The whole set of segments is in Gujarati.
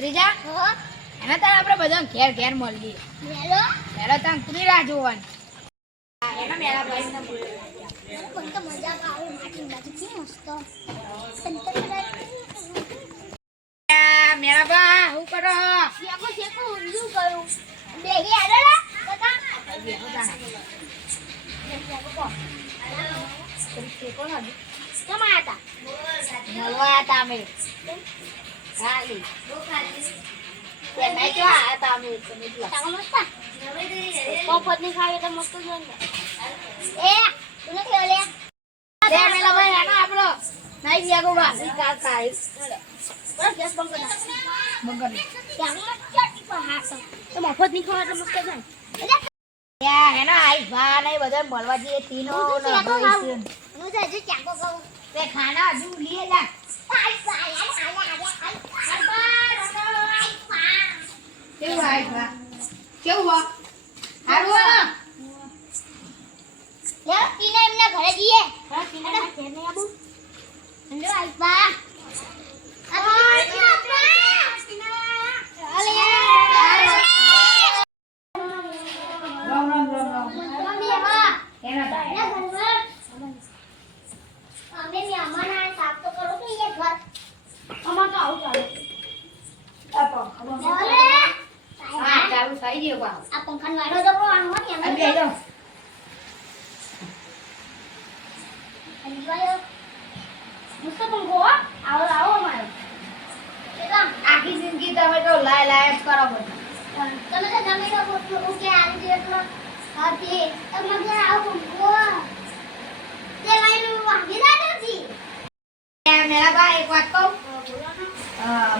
ભત્રીજા એના તાર આપણે બધા ઘેર ઘેર મળીએ મેલો તાર કુની રાહ જોવાની એના મેલા ભાઈ ને પણ તો મજા આવે માટી બાજુ કે મસ્ત મેલા બા હું કરો શેકો શેકો ઊંધું કરું બેહી આડલા કાકા બેહો તાણા શેકો ના કેમાં હતા મળવા હતા અમે ખાલી તે નહીં જો આ હતા અમે સમજલા તાકો મસ્ત પોપટની ખાવે તો મસ્ત જ ને એ તું કે લે લે મેલા ભાઈ આનો આપણો નહીં ગયા બા કા કાઈ બસ ગેસ બંધ કર મગર તાકો મસ્ત ચાટી પર હાથ તો મફતની ખાવે તો મસ્ત જાય યા હેના આઈ ભા નહીં બધા મળવા જઈએ તીનો હું તો ચાકો ખાઉં હું તો હજુ ચાકો ખાઉં તે ખાના હજુ લીએ જા કેવું આઈ ભા કેવું હો હારું હો લે તીને એમના ઘરે જઈએ હા તીને ઘરે ને આબુ હેલો આઈપા થઈ ગયો બા આ પંખા વાળો જબરો આનો ને એમ આવી જાઓ આવી ગયો મુસ્તો પંખો આવો આવો મારો એકદમ આખી જિંદગી તમે તો લાય લાય જ કરો બધું તમે તો જમીનો પોટલો કે આલી દે એટલો હતી તમે ઘરે આવો પંખો તે લાઈન વાગી ના નથી મેરા બા એક વાત કહું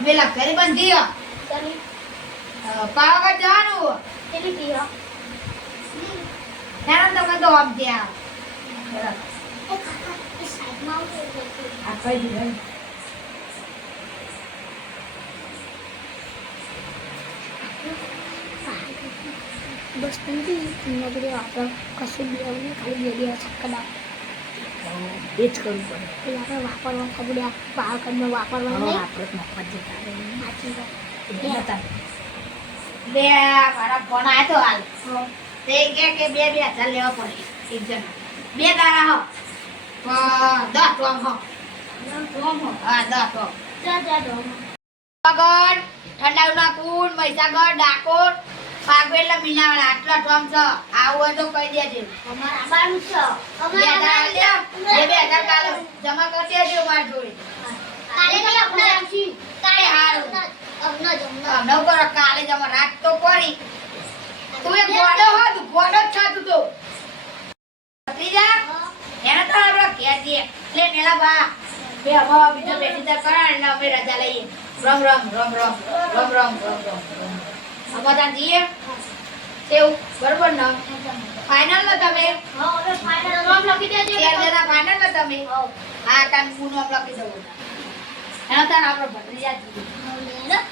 મેલા ઘરે બંધી હો તમે પાવાગઢ જવાનું કેટલી પીઓ ત્યારે તમે તો આમ ત્યાં એ કાકા એ સાઈડમાં આવો આ કઈ દીધું બસ પંડી નગરી આપણે કશું બી આવું ખાલી બે ચક્કડા એ જ કરવું પડે એટલે આપણે વાપરવા ખબર આ પાકમાં વાપરવા નહીં આપણે મફત જતા રહે સાચી વાત બે મારા ફોન આવ્યો તો હાલ તે કે બે 2000 લેવા પડે એક જણા બે દાડા હો 10 ટોમ હો હા 10 ટોમ પાવાગઢ ઠંડાઉના કુંડ મહીસાગર ડાકોર પાગવેલા મીનાવાળા આટલા ટોમ છે આવું હોય તો કહી દેજે અમારા બાનું છે બે દાડા લ્યો બે 2000 કાલે જમા કરી દેજો માર જોડે કાલે નહીં આપણે આવશી કાલે હારું અમને નવકર કાલે જમા રાત તો પડી તું એક ગોડો હો તું ગોડો જ છ તું તો ભત્રીજા એને તો આપણે ઘેર જઈએ લે મેલા બા બે હવે બીજો બેસીદાર કરાય ને અમે રજા લઈએ રમ રમ રમ રમ રમ રમ રમ રમ અમે ત્યાં જઈએ તેવું બરોબર ને ફાઇનલ નો તમે હા હવે ફાઇનલ નામ લખી દેજો તેર જણા ફાઇનલ નો તમે હા તાન પૂનમ લખી દઉં એનો તાન આપણે ભત્રીજા જઈએ